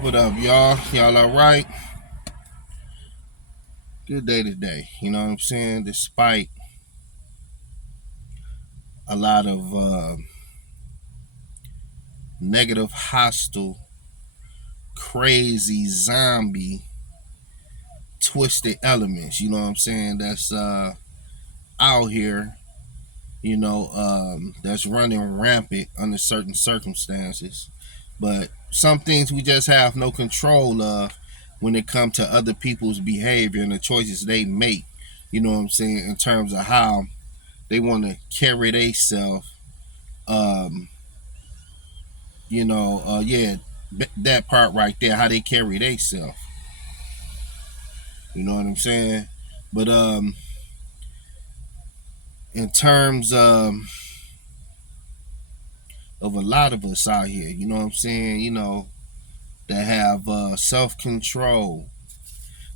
What up, y'all? Y'all all right? Good day today. You know what I'm saying? Despite a lot of negative, hostile, crazy, zombie, twisted elements, you know what I'm saying? That's out here, that's running rampant under certain circumstances. But some things we just have no control of when it comes to other people's behavior and the choices they make. You know what I'm saying? In terms of how they want to carry themselves. Um, yeah, that part right there, how they carry themselves. You know what I'm saying? But in terms of a lot of us out here, you know what I'm saying? That have self control,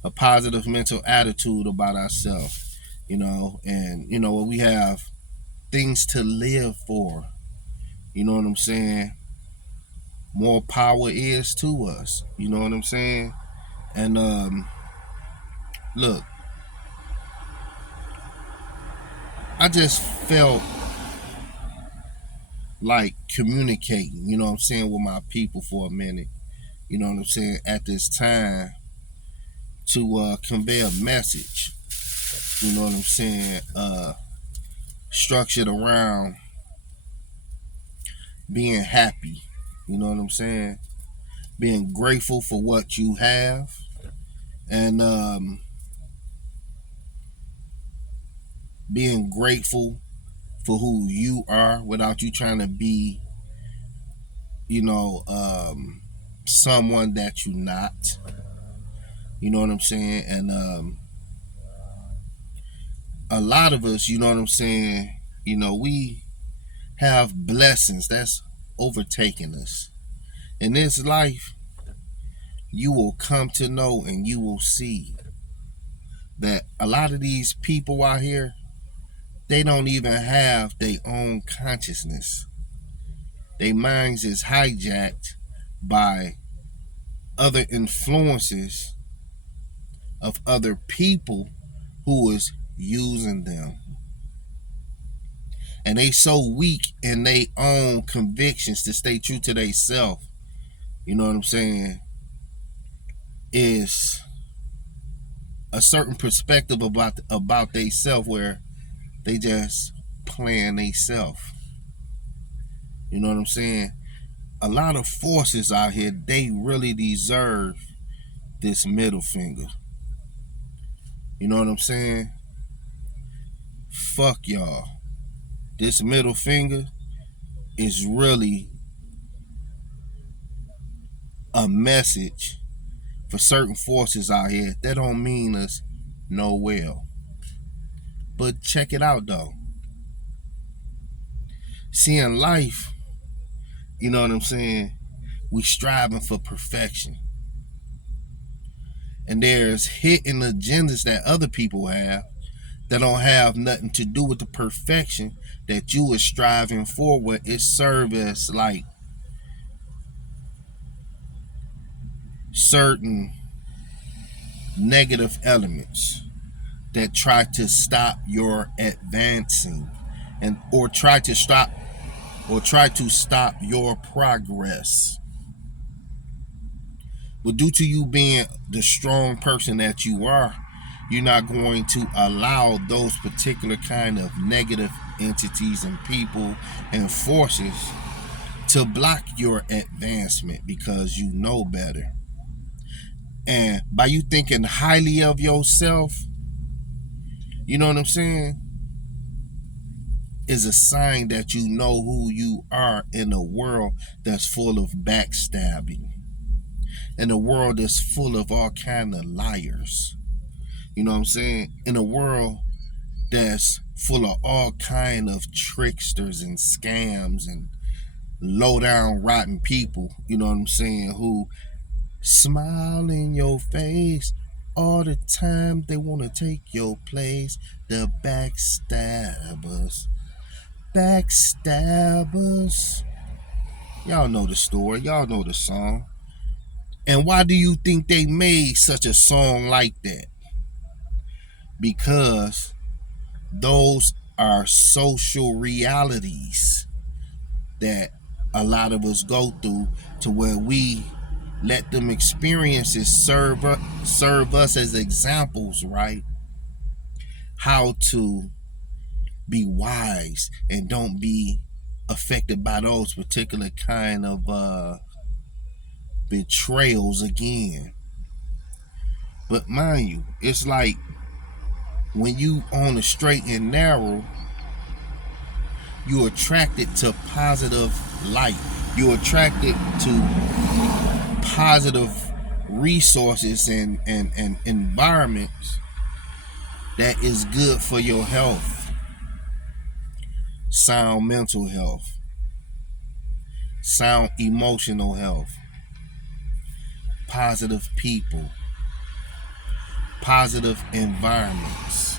a positive mental attitude about ourselves. And we have things to live for. You know what I'm saying? More power is to us. You know what I'm saying? And look, I just felt like communicating, you know what I'm saying, with my people for a minute, you know what I'm saying, at this time to convey a message, you know what I'm saying, structured around being happy, you know what I'm saying, being grateful for what you have, and being grateful for who you are without you trying to be, you know, someone that you're not. You know what I'm saying? And a lot of us, you know what I'm saying, we have blessings that's overtaking us. In this life, you will come to know and you will see that a lot of these people out here, they don't even have their own consciousness. Their minds is hijacked by other influences of other people who is using them. And they so weak in their own convictions to stay true to themselves, you know what I'm saying, is a certain perspective about themselves where they just playing themselves. You know what I'm saying? A lot of forces out here, they really deserve this middle finger. You know what I'm saying? Fuck y'all. This middle finger is really a message for certain forces out here that don't mean us no well. But check it out though. Seeing life, you know what I'm saying? We striving for perfection. And there's hidden agendas that other people have that don't have nothing to do with the perfection that you are striving for, where it serves as like certain negative elements that try to stop your advancing and try to stop your progress. But due to you being the strong person that you are, you're not going to allow those particular kind of negative entities and people and forces to block your advancement because you know better. And by you thinking highly of yourself, you know what I'm saying, is a sign that you know who you are in a world that's full of backstabbing, in a world that's full of all kind of liars. You know what I'm saying? In a world that's full of all kind of tricksters and scams and low down rotten people, you know what I'm saying, who smile in your face all the time. They want to take your place. The backstabbers. Backstabbers. Y'all know the story. Y'all know the song. And why do you think they made such a song like that? Because those are social realities that a lot of us go through, to where we let them experiences serve us as examples, right? How to be wise and don't be affected by those particular kind of betrayals again. But mind you, it's like when you on the straight and narrow, you're attracted to positive light. You're attracted to positive resources and environments that is good for your health, sound mental health, sound emotional health, positive people, positive environments,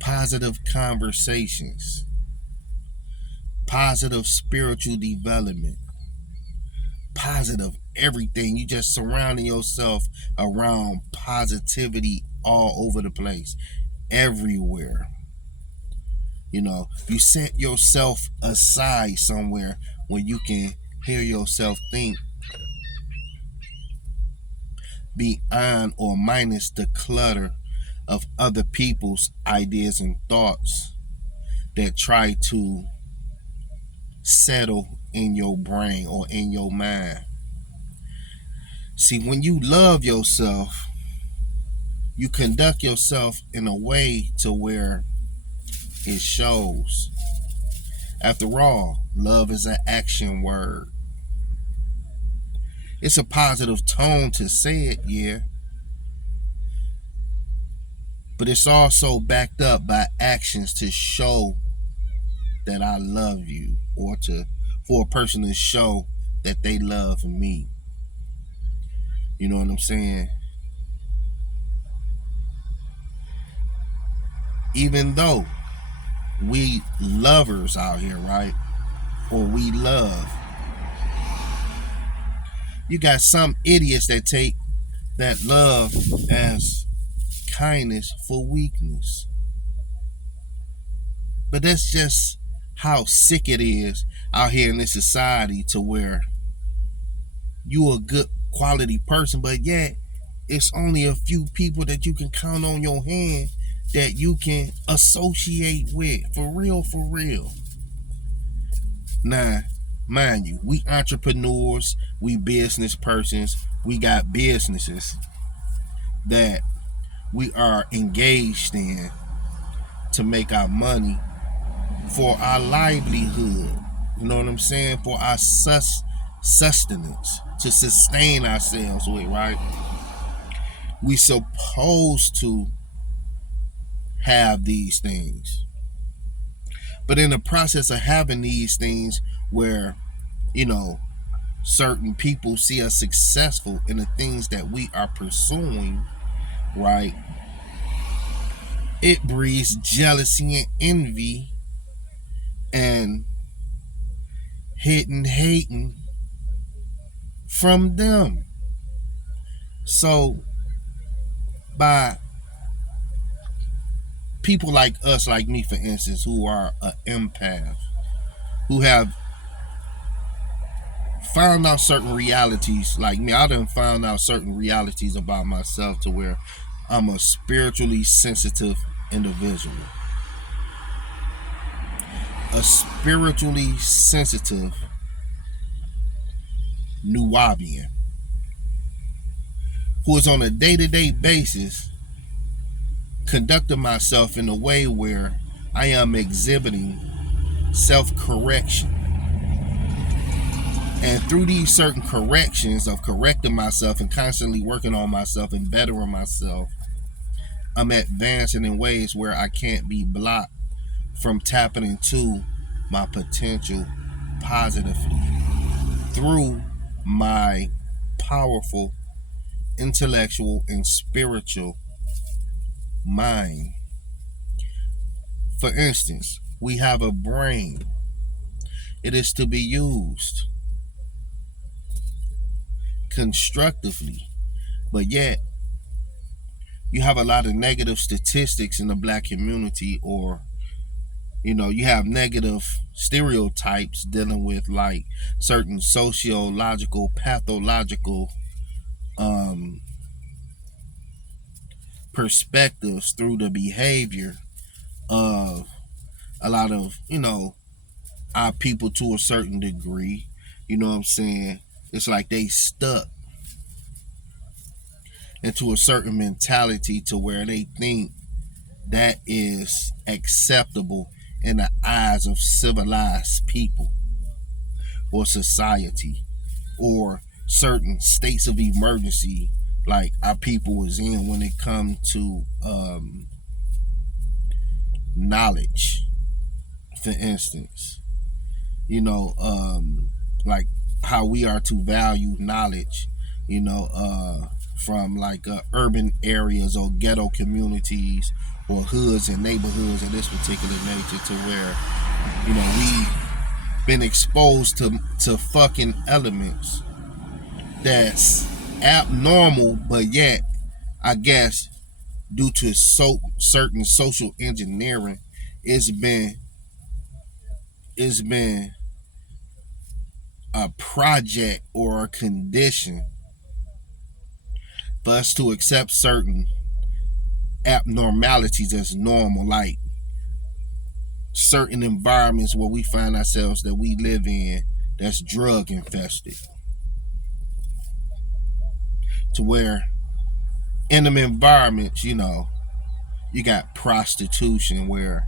positive conversations, positive spiritual development, positive everything. You just surrounding yourself around positivity all over the place, everywhere. You set yourself aside somewhere where you can hear yourself think beyond or minus the clutter of other people's ideas and thoughts that try to settle in your brain or in your mind. See, when you love yourself, you conduct yourself in a way to where it shows. After all, love is an action word. It's a positive tone to say it, yeah, but it's also backed up by actions to show that I love you, or for a person to show that they love me. You know what I'm saying? Even though we lovers out here, right? Or we love, you got some idiots that take that love as kindness for weakness. But that's just how sick it is out here in this society, to where you a good quality person, but yet it's only a few people that you can count on your hand that you can associate with. For real, for real. Now, mind you, we entrepreneurs, we business persons, we got businesses that we are engaged in to make our money for our livelihood. You know what I'm saying? For our sustenance, to sustain ourselves with, right? We supposed to have these things. But in the process of having these things, where, you know, certain people see us successful in the things that we are pursuing, right? It breeds jealousy and envy and hating from them. So by people like us, like me, for instance, who are an empath, who have found out certain realities, like me, I done found out certain realities about myself, to where I'm a spiritually sensitive individual. A spiritually sensitive Nubian who is on a day-to-day basis conducting myself in a way where I am exhibiting self-correction. And through these certain corrections of correcting myself and constantly working on myself and bettering myself, I'm advancing in ways where I can't be blocked from tapping into my potential positively through my powerful intellectual and spiritual mind. For instance, we have a brain. It is to be used constructively. But yet, you have a lot of negative statistics in the black community, or you have negative stereotypes dealing with like certain sociological, pathological um, perspectives through the behavior of a lot of our people to a certain degree. You know what I'm saying? It's like they stuck into a certain mentality to where they think that is acceptable in the eyes of civilized people or society or certain states of emergency like our people is in when it comes to knowledge. For instance, like how we are to value knowledge, from like urban areas or ghetto communities or hoods and neighborhoods of this particular nature, to where we been exposed to fucking elements that's abnormal, but yet I guess due to certain social engineering, it's been it's been a project or a condition for us to accept certain abnormalities as normal, like certain environments where we find ourselves that we live in that's drug infested, to where in them environments, you got prostitution where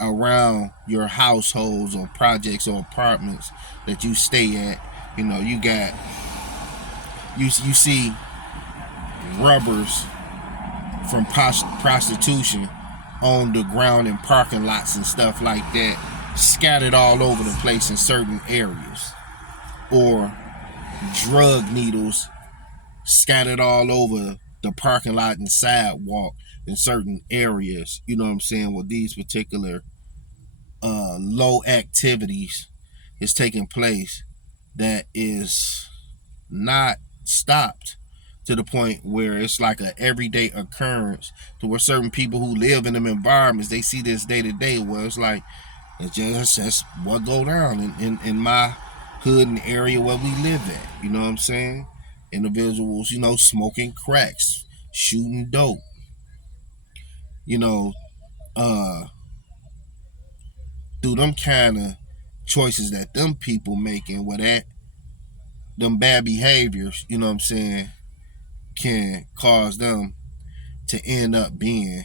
around your households or projects or apartments that you stay at, you got you see rubbers from prostitution on the ground in parking lots and stuff like that, scattered all over the place in certain areas, or drug needles scattered all over the parking lot and sidewalk in certain areas, you know what I'm saying, with these particular low activities is taking place that is not stopped to the point where it's like an everyday occurrence, to where certain people who live in them environments, they see this day to day, where it's like that's what go down in my hood and area where we live at, you know what I'm saying? Individuals, smoking cracks, shooting dope, you know, uh through them kind of choices that them people making, where that them bad behaviors, you know what I'm saying, can cause them to end up being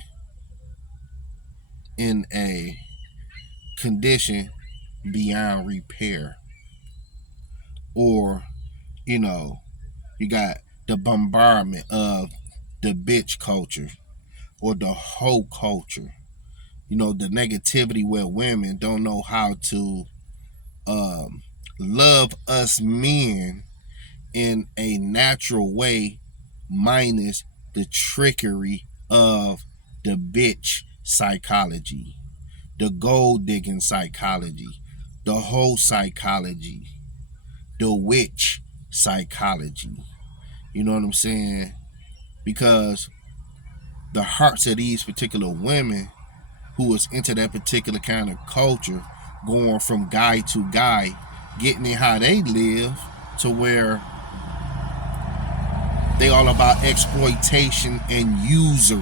in a condition beyond repair. Or, you got the bombardment of the bitch culture or the hoe culture. The negativity where women don't know how to love us men in a natural way, minus the trickery of the bitch psychology, the gold digging psychology, the hoe psychology, the witch psychology. You know what I'm saying? Because the hearts of these particular women who is into that particular kind of culture, going from guy to guy, getting in how they live, to where they all about exploitation and usury.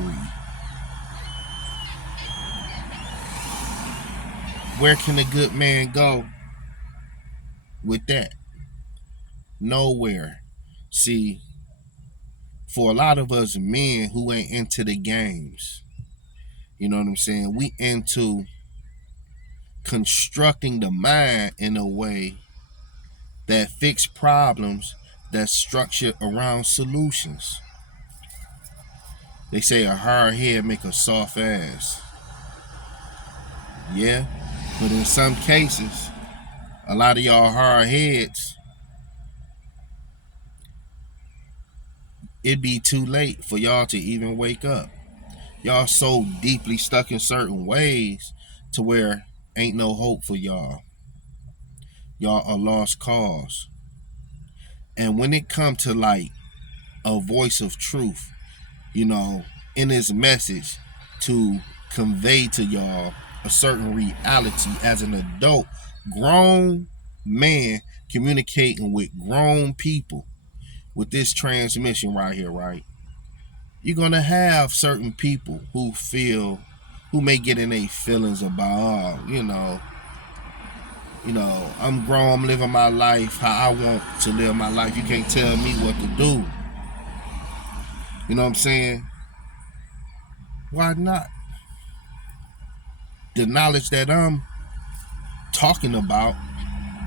Where can a good man go with that? Nowhere. See, for a lot of us men who ain't into the games, you know what I'm saying, we into constructing the mind in a way that fix problems that's structured around solutions. They say a hard head make a soft ass. Yeah, but in some cases, a lot of y'all hard heads, it'd be too late for y'all to even wake up. Y'all so deeply stuck in certain ways to where ain't no hope for y'all. Y'all a lost cause. And when it comes to like a voice of truth, you know, in his message to convey to y'all a certain reality as an adult, grown man communicating with grown people with this transmission right here, right? You're gonna have certain people who may get in their feelings about, I'm grown, I'm living my life how I want to live my life. You can't tell me what to do. You know what I'm saying? Why not? The knowledge that I'm talking about,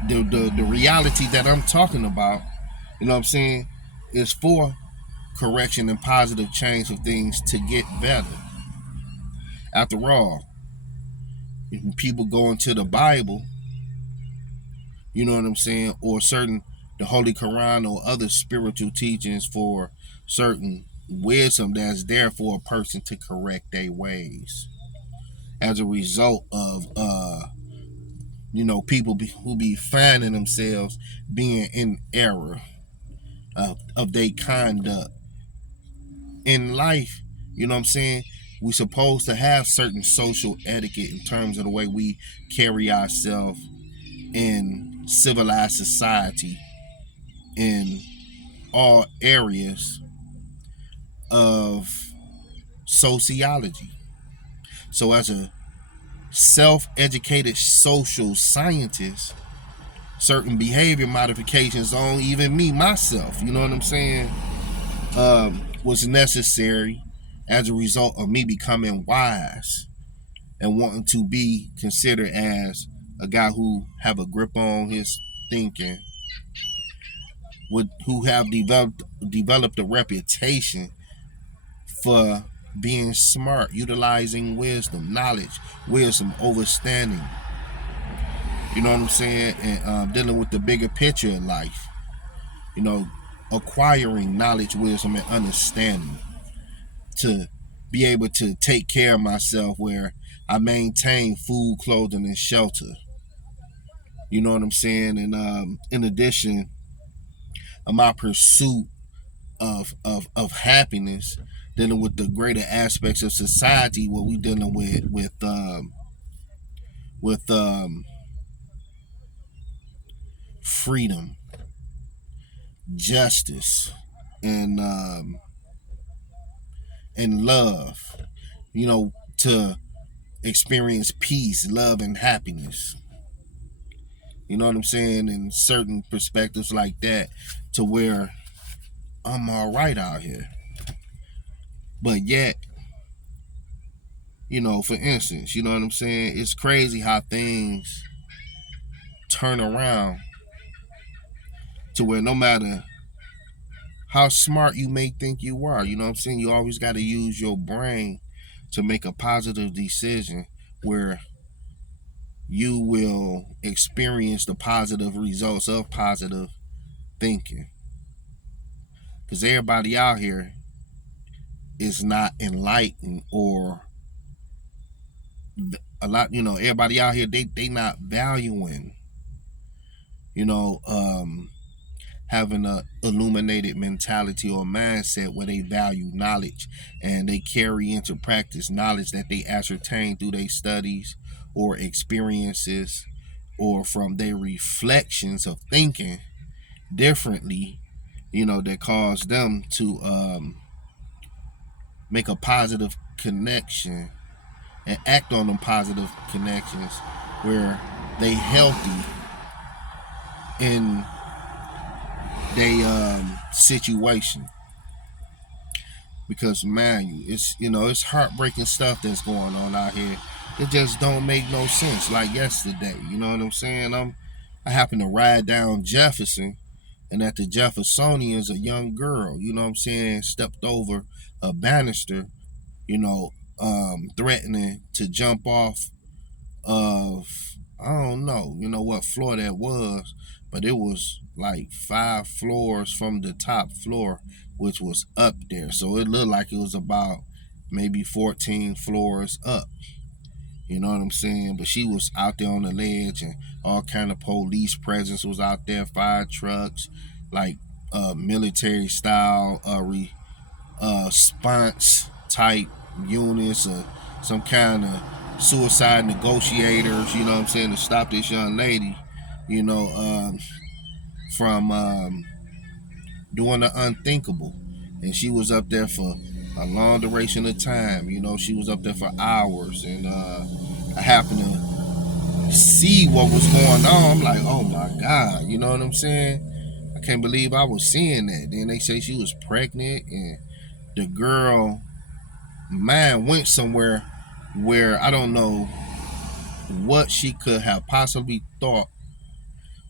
the reality that I'm talking about, you know what I'm saying, is for correction and positive change of things to get better. After all, when people go into the Bible, you know what I'm saying, or the Holy Quran or other spiritual teachings for certain wisdom that's there for a person to correct their ways as a result of people who be finding themselves being in error of their conduct in life. You know what I'm saying? We supposed to have certain social etiquette in terms of the way we carry ourselves in civilized society in all areas of sociology. So as a self-educated social scientist, certain behavior modifications on even me myself, you know what I'm saying, was necessary as a result of me becoming wise and wanting to be considered as a guy who have a grip on his thinking, who have developed a reputation for being smart, utilizing wisdom, understanding. You know what I'm saying? And dealing with the bigger picture of life. You know, acquiring knowledge, wisdom, and understanding to be able to take care of myself where I maintain food, clothing, and shelter. You know what I'm saying? And in addition, my pursuit of happiness, dealing with the greater aspects of society, what we dealing with freedom, justice, and love. You know, to experience peace, love, and happiness. You know what I'm saying? In certain perspectives like that, to where I'm all right out here. But yet, for instance, you know what I'm saying? It's crazy how things turn around to where no matter how smart you may think you are, you know what I'm saying? You always got to use your brain to make a positive decision where you will experience the positive results of positive thinking. Because everybody out here is not enlightened, or a lot, everybody out here, they not valuing, you know, having a illuminated mentality or mindset where they value knowledge and they carry into practice knowledge that they ascertain through their studies or experiences or from their reflections of thinking differently, that cause them to make a positive connection and act on them positive connections where they healthy in they situation. Because man, it's heartbreaking stuff that's going on out here. It just don't make no sense. Like yesterday, you know what I'm saying? I happened to ride down Jefferson, and at the Jeffersonians, a young girl, you know what I'm saying, stepped over a banister, you know, threatening to jump off of, I don't know, what floor that was, but it was like 5 floors from the top floor, which was up there. So it looked like it was about maybe 14 floors up. You know what I'm saying? But she was out there on the ledge, and all kind of police presence was out there, fire trucks, like military style response type units, or some kind of suicide negotiators, you know what I'm saying, to stop this young lady, you know, from doing the unthinkable. And she was up there for a long duration of time. You know, she was up there for hours. And I happened to see what was going on. I'm like, oh my God, you know what I'm saying? I can't believe I was seeing that. Then they say she was pregnant, and the girl mind went somewhere where I don't know what she could have possibly thought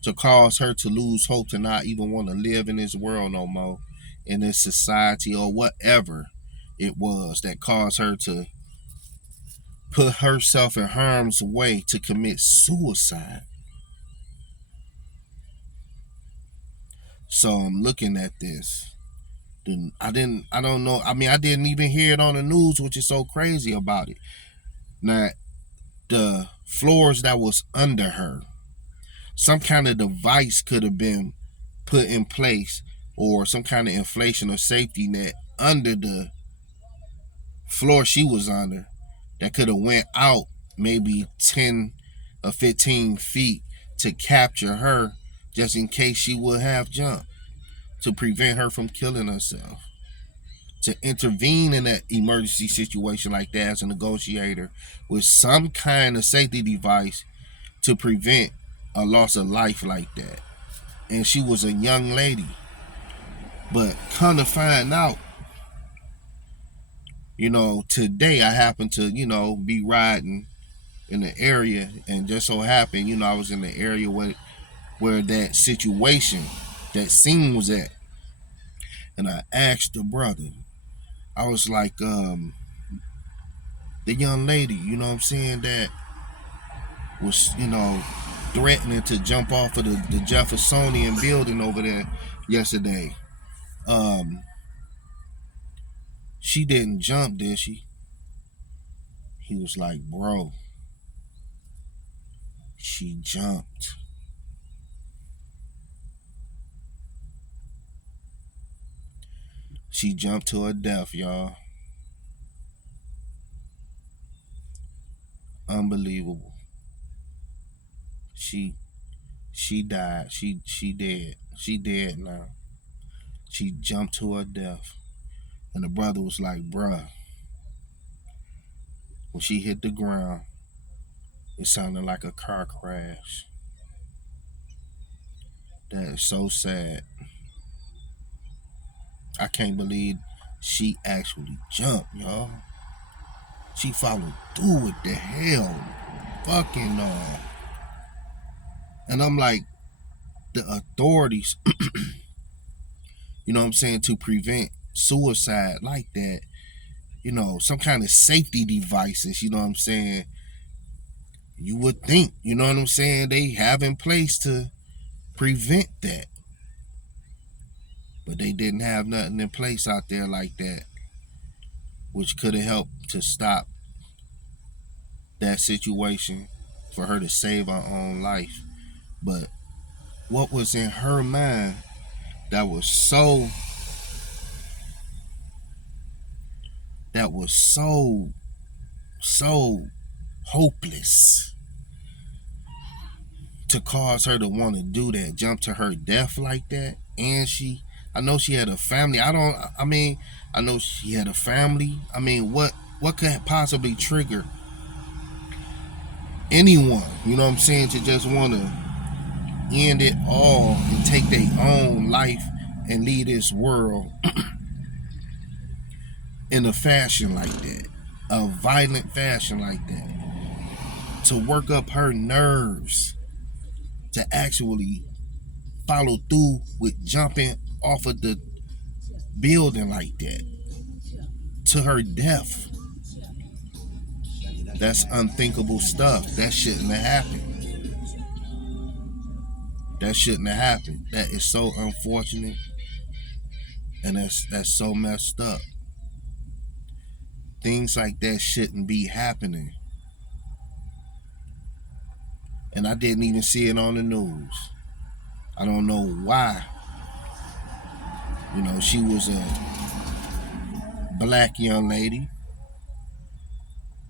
to cause her to lose hope, to not even want to live in this world no more, in this society, or whatever it was that caused her to put herself in harm's way to commit suicide. So I'm looking at this. I don't know. I mean, I didn't even hear it on the news, which is so crazy about it. Now, the floors that was under her, some kind of device could have been put in place, or some kind of inflation or safety net under the floor she was under, that could have went out maybe 10 or 15 feet to capture her, just in case she would have jumped, to prevent her from killing herself, to intervene in that emergency situation like that as a negotiator with some kind of safety device to prevent a loss of life like that. And she was a young lady. But come to find out, you know, today I happened to, you know, be riding in the area, and just so happened, you know, I was in the area where that situation, that scene was at. And I asked the brother, I was like, the young lady, you know what I'm saying, that was, you know, threatening to jump off of the Jeffersonian building over there yesterday. Um, she didn't jump, did she? He was like, bro, she jumped. She jumped to her death, y'all. Unbelievable. She she died. She dead. She dead now. She jumped to her death. And the brother was like, bruh, when she hit the ground, it sounded like a car crash. That is so sad. I can't believe she actually jumped, y'all. She followed through with the hell. Fucking And I'm like, the authorities, you know what I'm saying, to prevent suicide like that, you know, some kind of safety devices, you know what I'm saying, you would think, you know what I'm saying, they have in place to prevent that. But they didn't have nothing in place out there like that, which could have helped to stop that situation for her to save her own life. But what was in her mind that was so so hopeless to cause her to want to do that, jump to her death like that? And I know she had a family. I know she had a family. I mean, what could possibly trigger anyone, you know what I'm saying, to just want to end it all and take their own life and leave this world in a fashion like that, a violent fashion like that, to work up her nerves to actually follow through with jumping off of the building like that to her death. That's unthinkable stuff. That shouldn't have happened. That shouldn't have happened. That is so unfortunate, and that's so messed up. Things like that shouldn't be happening. And I didn't even see it on the news. I don't know why She was a black young lady.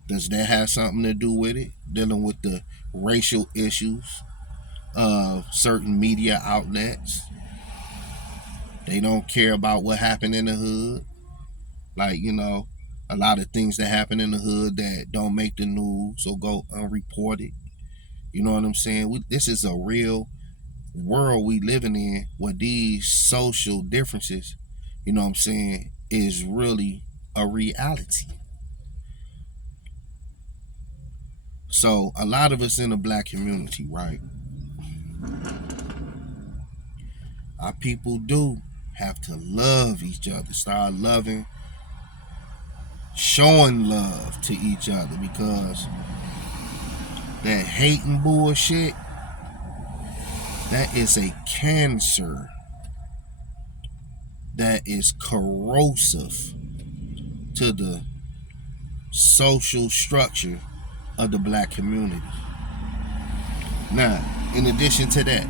Does that have something to do with it? Dealing with the racial issues of certain media outlets. They don't care about what happened in the hood. Like, a lot of things that happen in the hood that don't make the news or go unreported. You know what I'm saying? This is a real world we living in where these social differences, you know what I'm saying, is really a reality. So a lot of us in the black community, right? Our people do have to love each other, start loving, showing love to each other, because that hating bullshit, that is a cancer that is corrosive to the social structure of the black community. Now, in addition to that,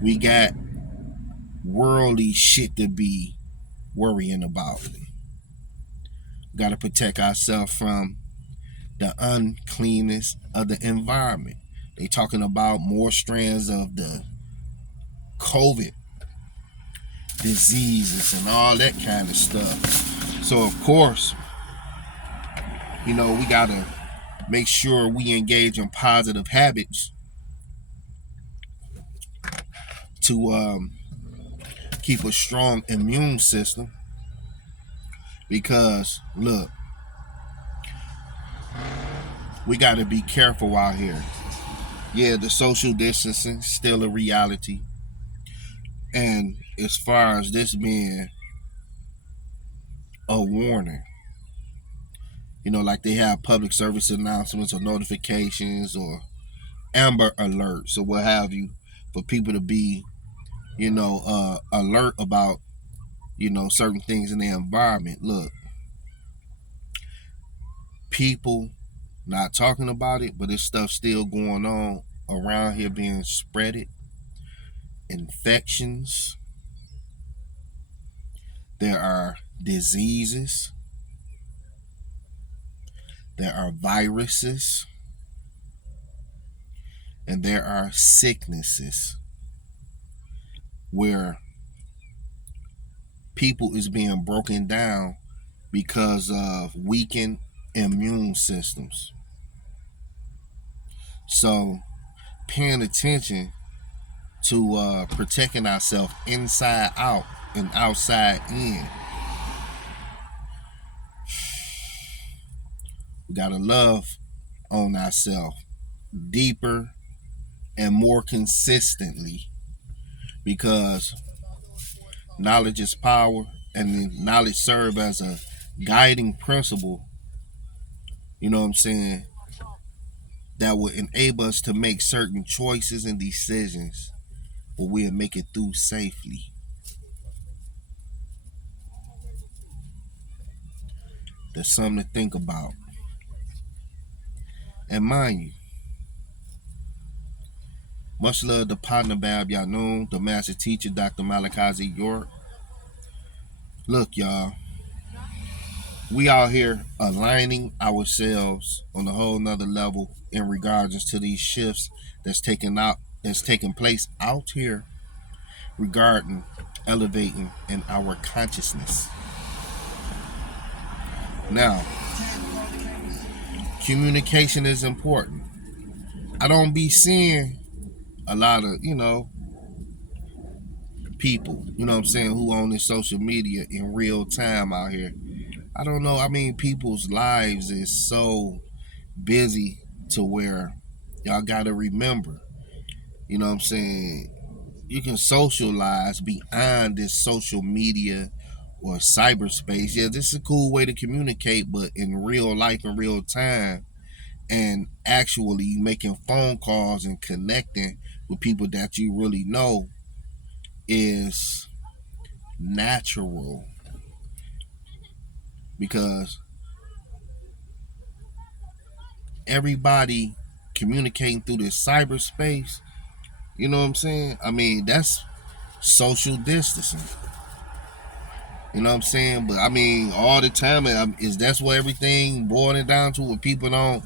we got worldly shit to be worrying about. We got to protect ourselves from the uncleanness of the environment. They talking about more strands of the COVID diseases and all that kind of stuff. So of course, we got to make sure we engage in positive habits to keep a strong immune system. Because look, we got to be careful out here. Yeah, the social distancing is still a reality. And as far as this being a warning, like they have public service announcements or notifications or amber alerts or what have you, for people to be, alert about, certain things in their environment. Look, people not talking about it, but this stuff still going on around here, being spreaded. Infections. There are diseases. There are viruses. And there are sicknesses where people is being broken down because of weakened immune systems. So paying attention to protecting ourselves inside out and outside in. We gotta love on ourselves deeper and more consistently, because knowledge is power, and knowledge serves as a guiding principle, you know what I'm saying, that will enable us to make certain choices and decisions where we'll make it through safely. That's something to think about. And mind you, much love to partner Bab Yanoon, the master teacher, Dr. Malakazi York. Look, y'all, we out here aligning ourselves on a whole nother level in regards to these shifts that's taking place out here regarding elevating in our consciousness. Now, communication is important. I don't be seeing a lot of, people, what I'm saying, who on this social media in real time out here. I don't know. I mean, people's lives is so busy to where y'all gotta remember, what I'm saying, you can socialize beyond this social media or cyberspace. Yeah, this is a cool way to communicate, but in real life, in real time, and actually making phone calls and connecting with people that you really know is natural. Because everybody communicating through this cyberspace, you know what I'm saying? I mean, that's social distancing. You know what I'm saying? But I mean, all the time, is that's what everything boiling down to? What people don't,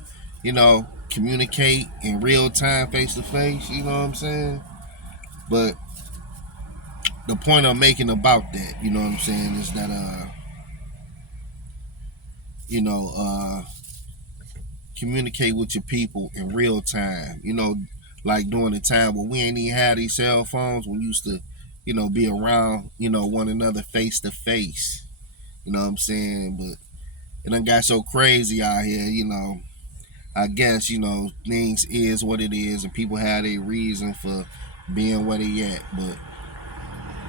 communicate in real time, face to face. You know what I'm saying? But the point I'm making about that, you know what I'm saying, is that you know, communicate with your people in real time. Like during the time when we ain't even had these cell phones, we used to, be around, one another face to face. You know what I'm saying? But it done got so crazy out here, I guess, things is what it is and people have a reason for being where they at. But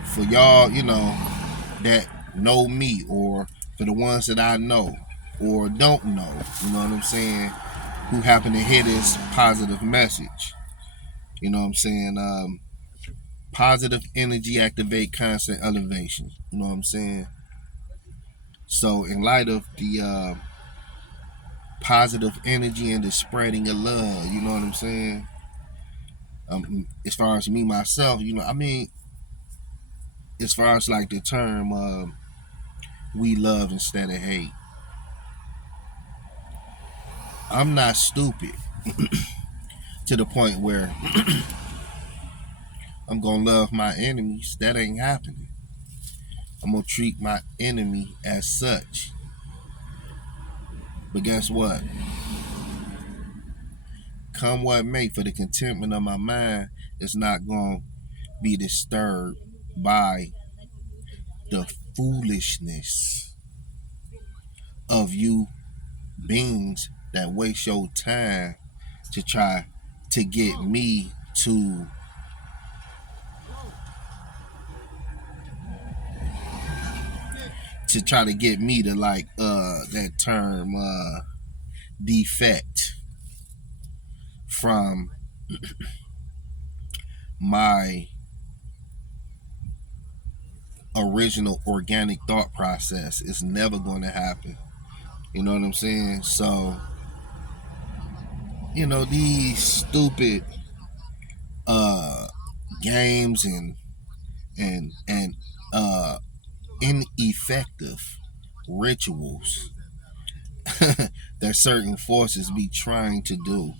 for y'all, that know me, or for the ones that I know or don't know, you know what I'm saying, who happen to hear this positive message, you know what I'm saying, positive energy activate constant elevation, you know what I'm saying. So in light of the positive energy and the spreading of love, you know what I'm saying, as far as me myself, I mean, as far as like the term we love instead of hate, I'm not stupid to the point where I'm gonna love my enemies. That ain't happening. I'm gonna treat my enemy as such. But guess what? Come what may, for the contentment of my mind is not gonna be disturbed by the foolishness of you beings that waste your time to try to get me to like that term defect from my original organic thought process. Is never going to happen. You know what I'm saying? So, these stupid uh games and uh ineffective rituals that certain forces be trying to do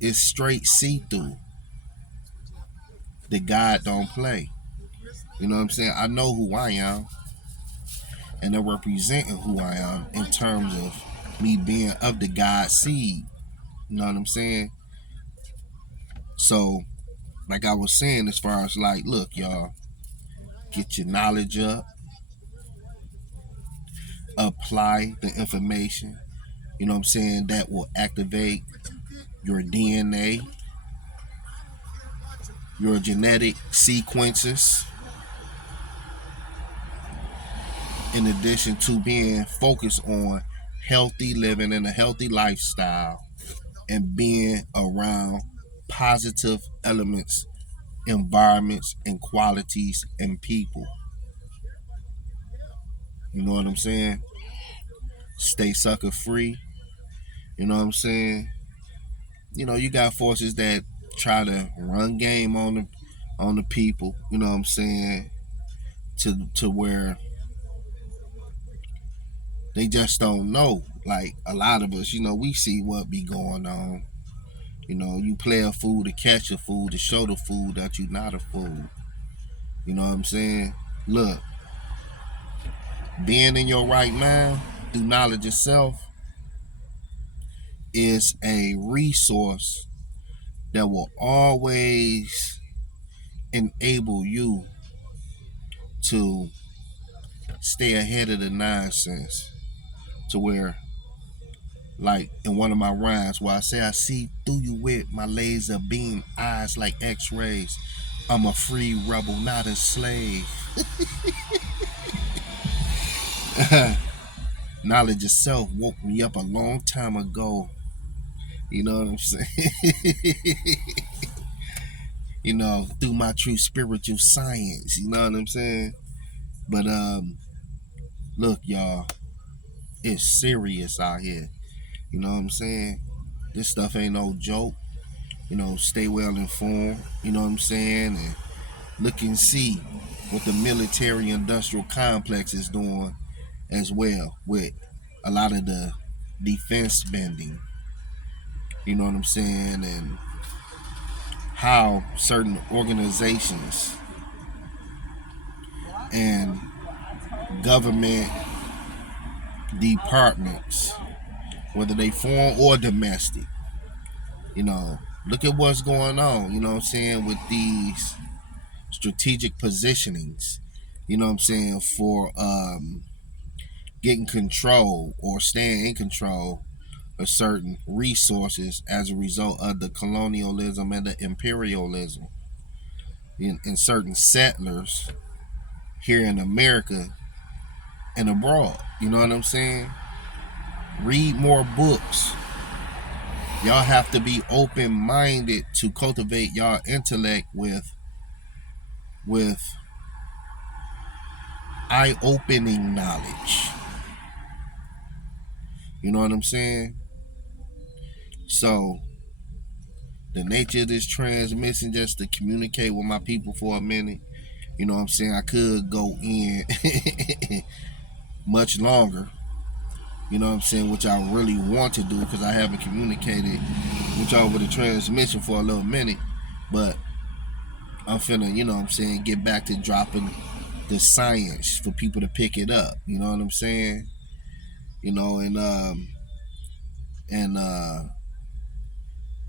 is straight see through. The God don't play. You know what I'm saying? I know who I am, and they're representing who I am in terms of me being of the God seed. You know what I'm saying? So, like I was saying, as far as like, look, y'all, get your knowledge up, apply the information, you know what I'm saying, that will activate your DNA, your genetic sequences, in addition to being focused on healthy living and a healthy lifestyle and being around positive elements, environments, and qualities and people. You know what I'm saying? Stay sucker free. You know what I'm saying? You got forces that try to run game on the people, you know what I'm saying, to where they just don't know. Like a lot of us, we see what be going on. You play a fool to catch a fool to show the fool that you're not a fool. You know what I'm saying? Look, being in your right mind through knowledge of self is a resource that will always enable you to stay ahead of the nonsense, to where, like in one of my rhymes where I say I see through you with my laser beam eyes like x-rays, I'm a free rebel, not a slave. Knowledge of self woke me up a long time ago. You know what I'm saying? Through my true spiritual science. You know what I'm saying? But look, y'all, it's serious out here. You know what I'm saying? This stuff ain't no joke. Stay well informed. You know what I'm saying? And Look and see what the military industrial complex is doing as well with a lot of the defense spending. You know what I'm saying? And how certain organizations and government departments, whether they foreign or domestic, you know, look at what's going on, you know what I'm saying, with these strategic positionings, you know what I'm saying, for getting control or staying in control of certain resources as a result of the colonialism and the imperialism in certain settlers here in America and abroad. You know what I'm saying? Read more books. Y'all have to be open minded to cultivate y'all intellect with eye opening knowledge. You know what I'm saying? So the nature of this transmission, just to communicate with my people for a minute. You know what I'm saying? I could go in much longer. You know what I'm saying? Which I really want to do because I haven't communicated with y'all with the transmission for a little minute. But I'm finna, you know what I'm saying, get back to dropping the science for people to pick it up. You know what I'm saying? You know, and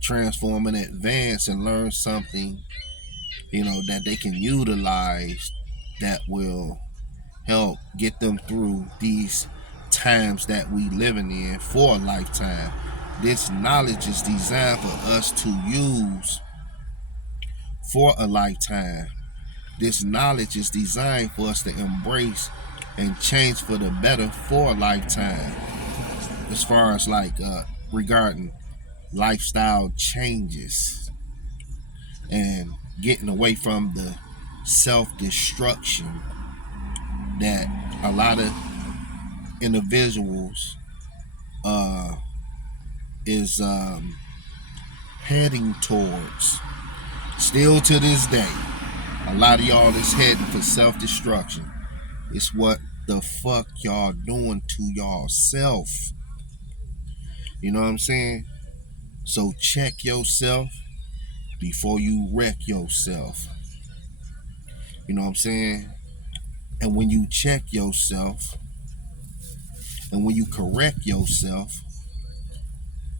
transform and advance and learn something, you know, that they can utilize that will help get them through these times that we living in for a lifetime. This knowledge is designed for us to use for a lifetime. This knowledge is designed for us to embrace and change for the better for a lifetime. As far as regarding lifestyle changes and getting away from the self-destruction that a lot of individuals is heading towards. Still to this day, a lot of y'all is heading for self-destruction. It's what the fuck y'all doing to y'all self. You know what I'm saying? So check yourself before you wreck yourself. You know what I'm saying? And when you check yourself and when you correct yourself,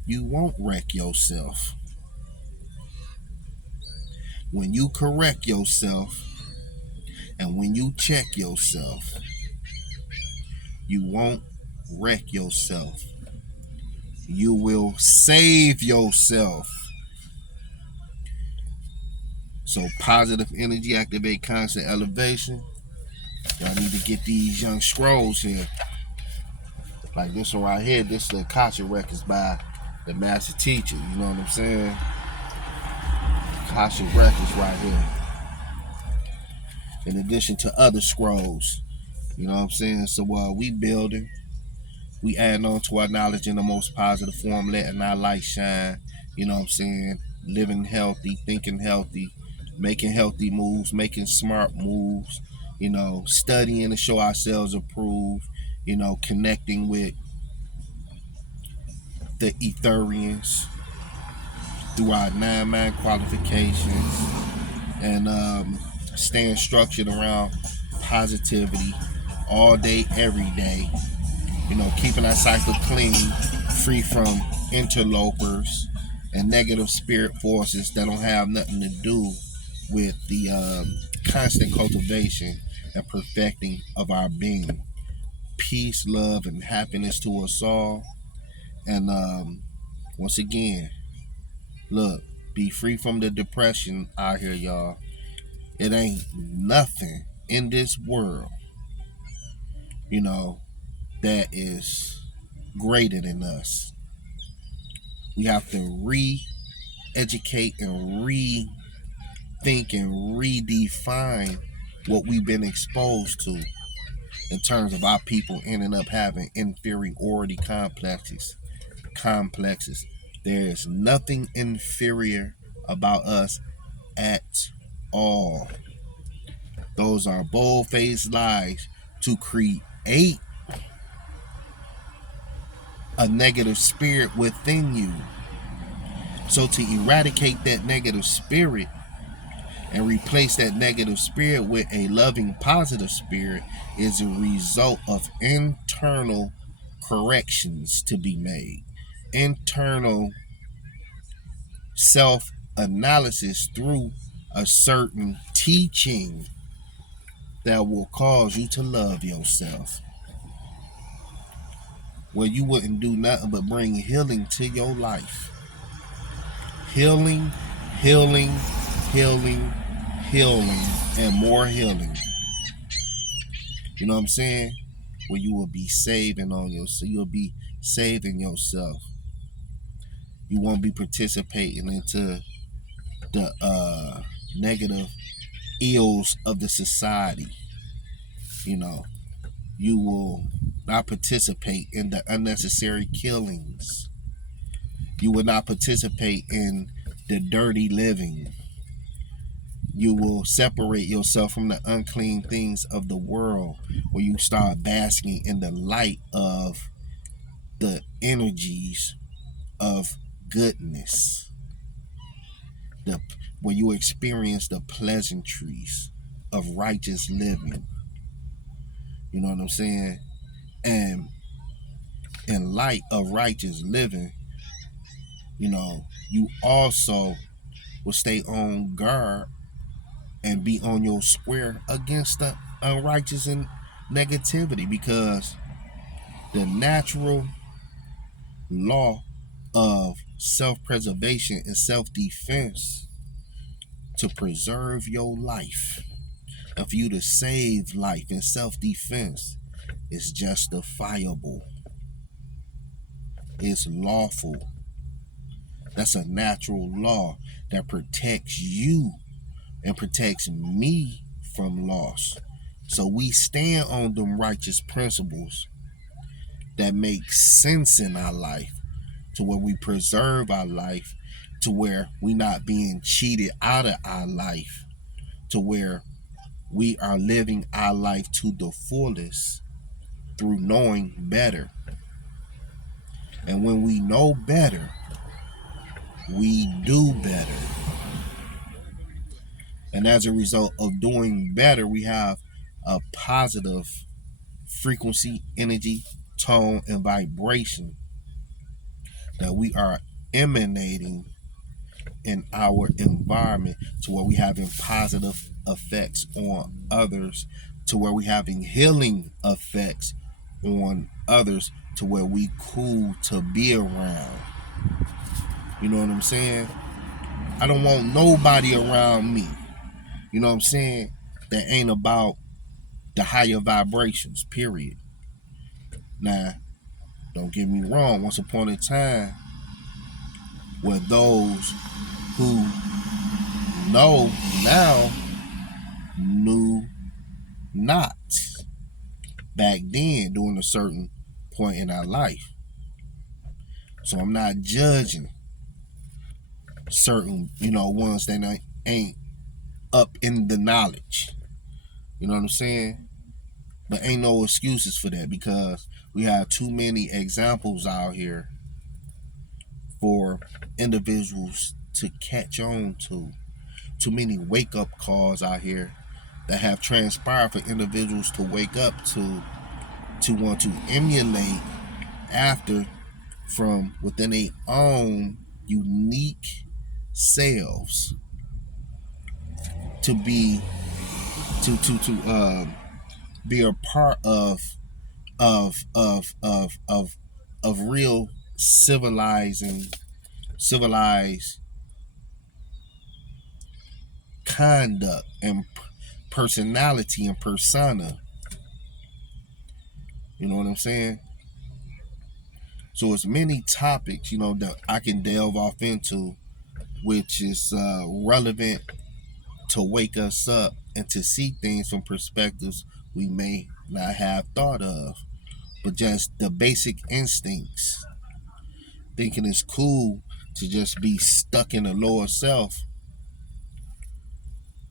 you won't wreck yourself. When you correct yourself and when you check yourself, you won't wreck yourself. You will save yourself. So positive energy, activate constant elevation. Y'all need to get these young scrolls here. Like this one right here. This is the Akasha Records by the master teacher. You know what I'm saying? Akasha Records right here. In addition to other scrolls. You know what I'm saying? So we building. We adding on to our knowledge in the most positive form, letting our light shine. You know what I'm saying? Living healthy, thinking healthy, making healthy moves, making smart moves, you know, studying to show ourselves approved, you know, connecting with the Etherians through our 9-mind qualifications and staying structured around positivity all day, every day. You know, keeping our cycle clean, free from interlopers and negative spirit forces that don't have nothing to do with the constant cultivation and perfecting of our being. Peace, love, and happiness to us all. And once again, look, be free from the depression out here, y'all. It ain't nothing in this world, you know, that is greater than us. We have to re-educate and rethink and redefine what we've been exposed to in terms of our people ending up having inferiority complexes. There is nothing inferior about us at all. Those are bold-faced lies to create a negative spirit within you. So to eradicate that negative spirit and replace that negative spirit with a loving, positive spirit is a result of internal corrections to be made, internal self-analysis through a certain teaching that will cause you to love yourself, where you wouldn't do nothing but bring healing to your life. Healing, healing, healing, healing, and more healing. You know what I'm saying? Where you will be saving on yourself. You'll be saving yourself. You won't be participating into the negative ills of the society. You know, you will not participate in the unnecessary killings. You will not participate in the dirty living. You will separate yourself from the unclean things of the world, where you start basking in the light of the energies of goodness, the where you experience the pleasantries of righteous living. You know what I'm saying? And in light of righteous living, you also will stay on guard and be on your square against the unrighteous and negativity, because the natural law of self-preservation and self-defense to preserve your life and for you to save life in self-defense is justifiable. It's lawful. That's a natural law that protects you and protects me from loss. So we stand on them righteous principles that make sense in our life, to where we preserve our life, to where we not being cheated out of our life, to where we are living our life to the fullest through knowing better. And when we know better, we do better. And as a result of doing better, we have a positive frequency, energy, tone, and vibration that we are emanating in our environment, to where we having positive effects on others, to where we having healing effects on others, to where we cool to be around. You know what I'm saying? I don't want nobody around me, you know what I'm saying, that ain't about the higher vibrations, period. Now, don't get me wrong, once upon a time, where those who know now knew not back then during a certain point in our life. So I'm not judging certain, ones that ain't up in the knowledge. You know what I'm saying? But ain't no excuses for that, because we have too many examples out here for individuals to catch on to. Too many wake-up calls out here that have transpired for individuals to wake up to want to emulate after from within their own unique selves, to be be a part of real civilized conduct and personality and persona. You know what I'm saying? So it's many topics, that I can delve off into, which is relevant to wake us up and to see things from perspectives we may not have thought of. But just the basic instincts, thinking it's cool to just be stuck in the lower self,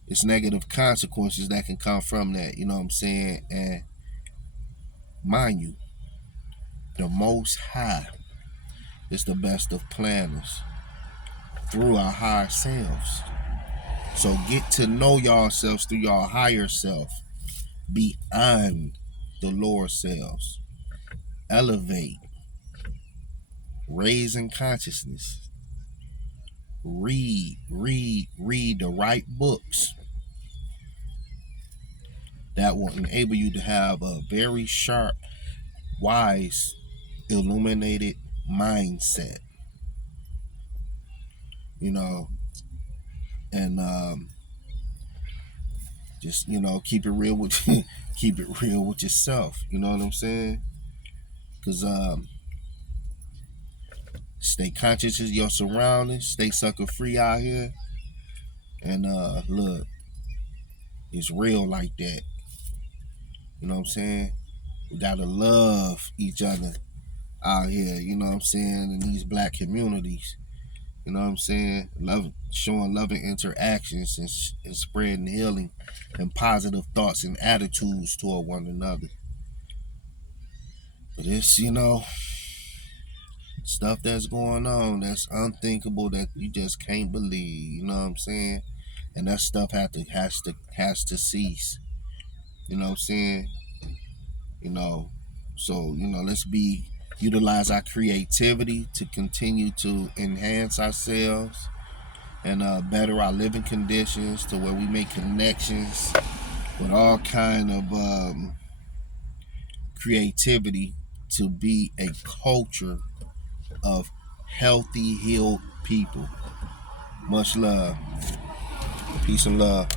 it's negative consequences that can come from that, you know what I'm saying? And mind you, the Most High is the best of planners through our higher selves. So get to know yourselves through your higher self, beyond the lower selves. Elevate, raise in consciousness. Read the right books that will enable you to have a very sharp, wise, illuminated mindset. You know, and just keep it real with keep it real with yourself. You know what I'm saying? Because stay conscious of your surroundings, stay sucker free out here, and look, it's real like that. You know what I'm saying? We gotta love each other out here. You know what I'm saying? In these black communities. You know what I'm saying? Love, showing loving interactions and spreading healing and positive thoughts and attitudes toward one another. But it's, stuff that's going on that's unthinkable, that you just can't believe. You know what I'm saying? And that stuff has to cease. You know what I'm saying? You know, so let's utilize our creativity to continue to enhance ourselves and better our living conditions, to where we make connections with all kind of creativity, to be a culture of healthy, healed people. Much love. Peace and love.